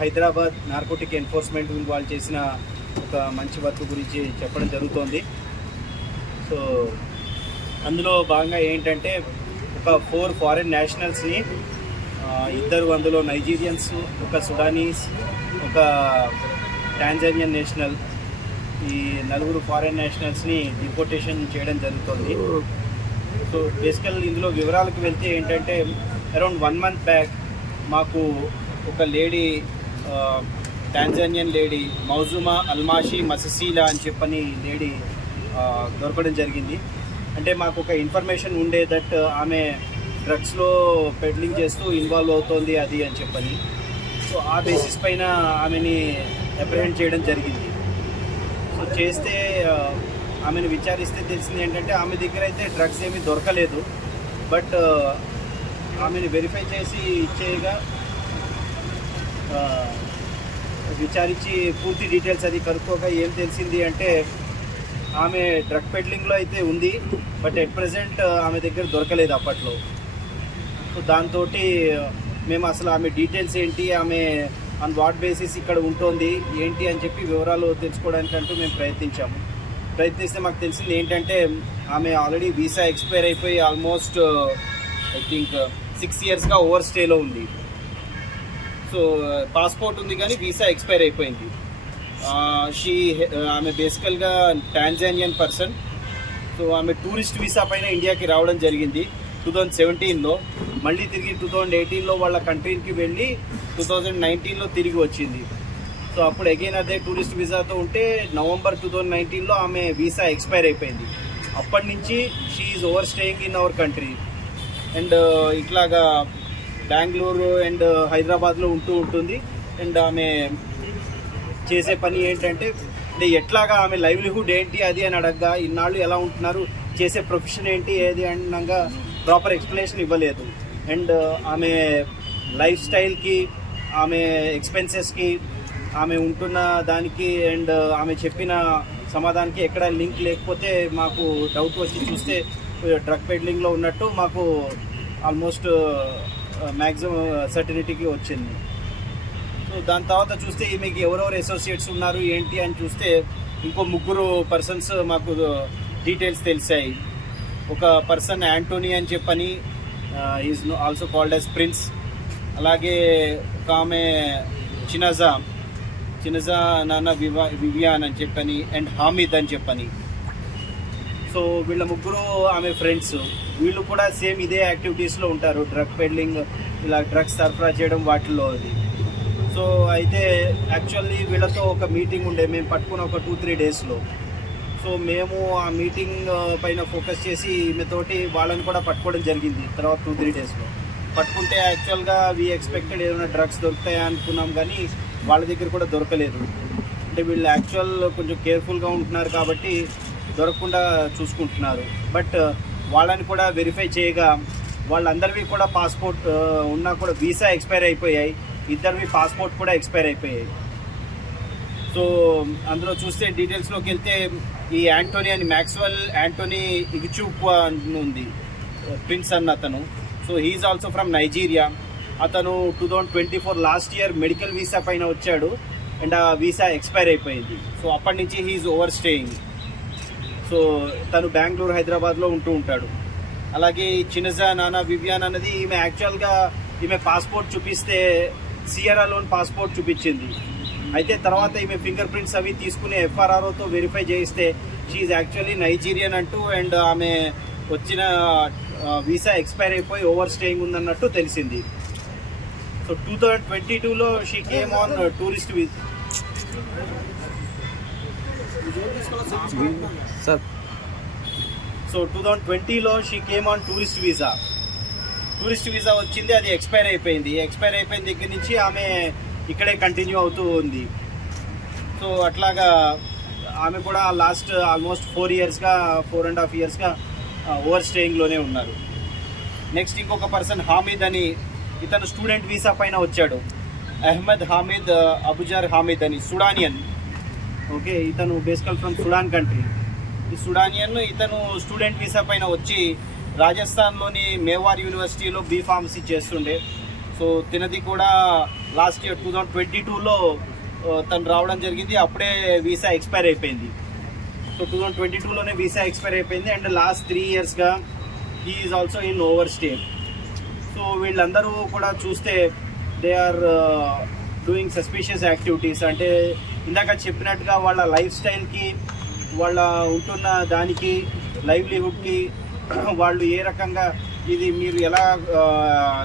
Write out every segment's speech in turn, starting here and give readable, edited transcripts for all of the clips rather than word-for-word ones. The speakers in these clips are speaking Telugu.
హైదరాబాద్ నార్కోటిక్ ఎన్ఫోర్స్మెంట్ వాళ్ళు చేసిన ఒక మంచి వర్క్ గురించి చెప్పడం జరుగుతోంది. సో అందులో భాగంగా ఏంటంటే ఒక 4 ఫారిన్ నేషనల్స్ని, 2 అందులో నైజీరియన్స్, ఒక సుడానీస్, ఒక టాంజానియన్ నేషనల్, ఈ 4 ఫారిన్ నేషనల్స్ని డిపోర్టేషన్ చేయడం జరుగుతుంది. సో బేసికల్ ఇందులో వివరాలకు వెళ్తే ఏంటంటే అరౌండ్ 1 month బ్యాక్ మాకు ఒక లేడీ, టాంజానియన్ లేడీ మౌజుమా అల్మాషి మససీలా అని చెప్పని లేడీ దొరకడం జరిగింది. అంటే మాకు ఒక ఇన్ఫర్మేషన్ ఉండే దట్ ఆమె డ్రగ్స్లో పెడ్లింగ్ చేస్తూ ఇన్వాల్వ్ అవుతోంది అది అని చెప్పని. సో ఆ బేసిస్ పైన ఆమెని అప్రిహెండ్ చేయడం జరిగింది. సో చేస్తే ఆమెను విచారిస్తే తెలిసింది ఏంటంటే ఆమె దగ్గర అయితే డ్రగ్స్ ఏమీ దొరకలేదు. బట్ ఆమెను వెరిఫై చేసి ఇచ్చేయగా విచారించి పూర్తి డీటెయిల్స్ అది కనుక్కోగా ఏం తెలిసింది అంటే ఆమె డ్రగ్ పెడ్లింగ్లో అయితే ఉంది, బట్ ఎట్ ప్రెజెంట్ ఆమె దగ్గర దొరకలేదు అప్పట్లో. సో దాంతో మేము అసలు ఆమె డీటెయిల్స్ ఏంటి, ఆమె ఆన్ వాట్ బేసిస్ ఇక్కడ ఉంటుంది ఏంటి అని చెప్పి వివరాలు తెలుసుకోవడానికంటూ మేము ప్రయత్నిస్తే మాకు తెలిసింది ఏంటంటే ఆమె ఆల్రెడీ వీసా ఎక్స్పైర్ అయిపోయి ఆల్మోస్ట్ ఐ థింక్ 6 yearsగా ఓవర్ స్టేలో ఉంది. సో పాస్పోర్ట్ ఉంది కానీ వీసా ఎక్స్పైర్ అయిపోయింది. ఆమె బేసికల్గా టాంజానియన్ పర్సన్. సో ఆమె టూరిస్ట్ వీసా పైన ఇండియాకి రావడం జరిగింది 2017లో. మళ్ళీ తిరిగి 2018లో వాళ్ళ కంట్రీకి వెళ్ళి 2019లో తిరిగి వచ్చింది. సో అప్పుడు అగైన్ అదే టూరిస్ట్ వీసాతో ఉంటే November 2019లో ఆమె వీసా ఎక్స్పైర్ అయిపోయింది. అప్పటి నుంచి she is over staying in our country. And ఇట్లాగా బెంగళూరు అండ్ హైదరాబాద్లో ఉంటుంది. అండ్ ఆమె చేసే పని ఏంటంటే ఎట్లాగా ఆమె లైవ్లీహుడ్ ఏంటి అది అని అడగగా ఇన్నాళ్ళు ఎలా ఉంటున్నారు, చేసే ప్రొఫెషన్ ఏంటి ఏది అనగా ప్రాపర్ ఎక్స్ప్లెనేషన్ ఇవ్వలేదు. అండ్ ఆమె లైఫ్ స్టైల్కి, ఆమె ఎక్స్పెన్సెస్కి, ఆమె ఉంటున్న దానికి అండ్ ఆమె చెప్పిన సమాధానానికి ఎక్కడ లింక్ లేకపోతే మాకు డౌట్ వచ్చి చూస్తే డ్రగ్ పెడ్లింగ్లో ఉన్నట్టు మాకు ఆల్మోస్ట్ మ్యాక్సిమం సర్టినిటీకి వచ్చింది. సో దాని తర్వాత చూస్తే ఈమెకి ఎవరెవరు అసోసియేట్స్ ఉన్నారు ఏంటి అని చూస్తే ఇంకో 3 పర్సన్స్ మాకు డీటెయిల్స్ తెలిసాయి. ఒక పర్సన్ యాంటోనీ అని చెప్పని, is also called as prince. అలాగే ఒక ఆమె చినజా నాన్న వివియాన్ అని చెప్పని అండ్ హామిద్ అని చెప్పని. సో వీళ్ళ 3 ఆమె ఫ్రెండ్స్. వీళ్ళు కూడా సేమ్ ఇదే యాక్టివిటీస్లో ఉంటారు, డ్రగ్ పెడ్లింగ్, ఇలా డ్రగ్స్ సరఫరా చేయడం వాటిల్లో అది. సో అయితే యాక్చువల్లీ వీళ్ళతో ఒక మీటింగ్ ఉండే, మేము పట్టుకున్న ఒక 2-3 డేస్లో. సో మేము ఆ మీటింగ్ పైన ఫోకస్ చేసి ఈమెతోటి వాళ్ళని కూడా పట్టుకోవడం జరిగింది. తర్వాత 2-3 డేస్లో పట్టుకుంటే యాక్చువల్గా వీ ఎక్స్పెక్టెడ్ ఏమైనా డ్రగ్స్ దొరుకుతాయా అనుకున్నాం, కానీ వాళ్ళ దగ్గర కూడా దొరకలేదు. అంటే వీళ్ళు యాక్చువల్ కొంచెం కేర్ఫుల్గా ఉంటున్నారు కాబట్టి దొరకకుండా చూసుకుంటున్నారు. బట్ వాళ్ళని కూడా వెరిఫై చేయగా వాళ్ళందరివి కూడా పాస్పోర్ట్ ఉన్నా కూడా వీసా ఎక్స్పైర్ అయిపోయాయి, 2 పాస్పోర్ట్ కూడా ఎక్స్పైర్ అయిపోయాయి. సో అందులో చూస్తే డీటెయిల్స్లోకి వెళ్తే ఈ యాంటోనీ అని మ్యాక్స్వెల్ యాంటోనీ ఇగిచూప్ ఉంది, ప్రిన్స్ అన్న అతను. So he's also from Nigeria. అతను 2024 లాస్ట్ ఇయర్ మెడికల్ వీసా పైన వచ్చాడు అండ్ ఆ వీసా ఎక్స్పైర్ అయిపోయింది. సో అప్పటి నుంచి హీఈస్ ఓవర్ స్టేయింగ్. సో తను బెంగళూరు, హైదరాబాద్లో ఉంటాడు. అలాగే చినజా నానా వివియాన్ అన్నది ఈమె యాక్చువల్గా ఈమె పాస్పోర్ట్ చూపిస్తే సియరా లోన్ పాస్పోర్ట్ చూపించింది. అయితే తర్వాత ఈమె ఫింగర్ ప్రింట్స్ అవి తీసుకుని FRROతో వెరిఫై చేయిస్తే షీఈ్ యాక్చువల్లీ నైజీరియన్ అంటూ అండ్ ఆమె వచ్చిన వీసా ఎక్స్పైర్ అయిపోయి ఓవర్ స్టేయింగ్ ఉందన్నట్టు తెలిసింది. సో 2022లో she came on tourist visa. So 2020లో she came on tourist visa వచ్చింది, అది ఎక్స్పైర్ అయిపోయింది. అయిపోయిన దగ్గర నుంచి ఆమె ఇక్కడే కంటిన్యూ అవుతూ ఉంది. సో అట్లాగా ఆమె కూడా లాస్ట్ ఆల్మోస్ట్ 4.5 yearsగా ఓవర్ స్టేయింగ్లోనే ఉన్నారు. నెక్స్ట్ ఇంకొక పర్సన్ హామిద్ అని, ఇతను స్టూడెంట్ వీసా పైన వచ్చాడు. అహ్మద్ హామిద్ అబుజర్ హామిద్ అని, సుడానియన్. ఓకే, ఇతను బేసికల్ ఫ్రమ్ సుడాన్ కంట్రీ. ఈ సుడానియన్ ఇతను స్టూడెంట్ వీసా పైన వచ్చి రాజస్థాన్లోని మేవార్ యూనివర్సిటీలో B.Pharmacy చేస్తుండే. సో తినది కూడా లాస్ట్ ఇయర్ 2022లో తను రావడం జరిగింది. అప్పుడే వీసా ఎక్స్పైర్ అయిపోయింది. సో 2022లోనే వీసా ఎక్స్పైర్ అయిపోయింది. అండ్ లాస్ట్ 3 yearsగా he is also in over stay. So వీళ్ళందరూ కూడా చూస్తే they are doing suspicious activities. అంటే ఇందాక చెప్పినట్టుగా వాళ్ళ లైఫ్ స్టైల్కి, వాళ్ళ ఉంటున్న దానికి, లైవ్లీహుడ్కి వాళ్ళు ఏ రకంగా ఇది మీరు ఎలా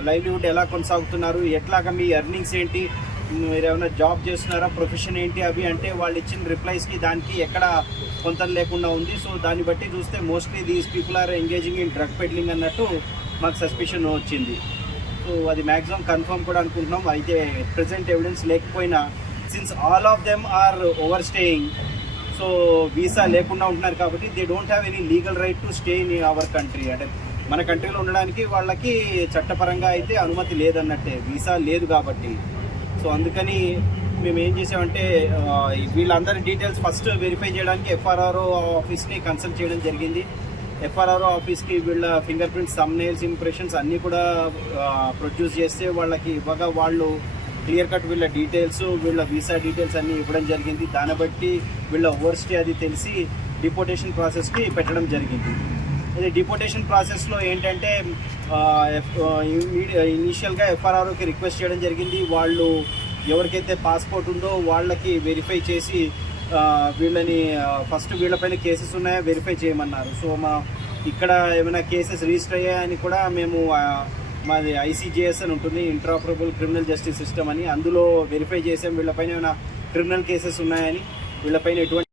లైవ్లీహుడ్ ఎలా కొనసాగుతున్నారు, ఎట్లాగా మీ ఎర్నింగ్స్ ఏంటి, మీరు ఏమైనా జాబ్ చేస్తున్నారా, ప్రొఫెషన్ ఏంటి, అవి అంటే వాళ్ళు ఇచ్చిన రిప్లైస్కి దానికి ఎక్కడ పొంతన లేకుండా ఉంది. సో దాన్ని బట్టి చూస్తే mostly these people are engaging in drug peddling అన్నట్టు మాకు సస్పిషన్ వచ్చింది. సో అది మ్యాక్సిమం కన్ఫర్మ్ కూడా అనుకుంటున్నాం. అయితే ప్రెజెంట్ ఎవిడెన్స్ లేకపోయినా since all of them are over staying, so visa లేకుండా ఉంటున్నారు కాబట్టి they don't have any legal right to stay in our country. అంటే మన కంట్రీలో ఉండడానికి వాళ్ళకి చట్టపరంగా అయితే అనుమతి లేదన్నట్టే, వీసా లేదు కాబట్టి. సో అందుకని మేము ఏం చేసామంటే వీళ్ళందరి డీటెయిల్స్ ఫస్ట్ వెరిఫై చేయడానికి ఎఫ్ఆర్ఆర్ఓ ఆఫీస్ని కన్సల్ట్ చేయడం జరిగింది. ఎఫ్ఆర్ఆర్ఓ ఆఫీస్కి వీళ్ళ ఫింగర్ ప్రింట్స్, థంబ్నెయిల్స్, ఇంప్రెషన్స్ అన్నీ కూడా ప్రొడ్యూస్ చేస్తే వాళ్ళకి ఇవ్వగా వాళ్ళు క్లియర్ కట్ వీళ్ళ డీటెయిల్స్, వీళ్ళ వీసా డీటెయిల్స్ అన్నీ ఇవ్వడం జరిగింది. దాన్ని బట్టి వీళ్ళ ఓవర్ స్టే అది తెలిసి డిపోర్టేషన్ ప్రాసెస్కి పెట్టడం జరిగింది. ఇది డిపోర్టేషన్ ప్రాసెస్లో ఏంటంటే ఇనీషియల్గా ఎఫ్ఆర్ఆర్ఓకి రిక్వెస్ట్ చేయడం జరిగింది. వాళ్ళు ఎవరికైతే పాస్పోర్ట్ ఉందో వాళ్ళకి వెరిఫై చేసి వీళ్ళని ఫస్ట్ వీళ్ళపైన కేసెస్ ఉన్నాయా వెరిఫై చేయమన్నారు. సో ఇక్కడ ఏమైనా కేసెస్ రిజిస్టర్ అయ్యాయని కూడా మేము మాది ICJS అని ఉంటుంది, ఇంటరాపరబుల్ క్రిమినల్ జస్టిస్ సిస్టమ్ అని, అందులో వెరిఫై చేసాం వీళ్ళపైన ఏమైనా క్రిమినల్ కేసెస్ ఉన్నాయని, వీళ్ళపైన ఎటువంటి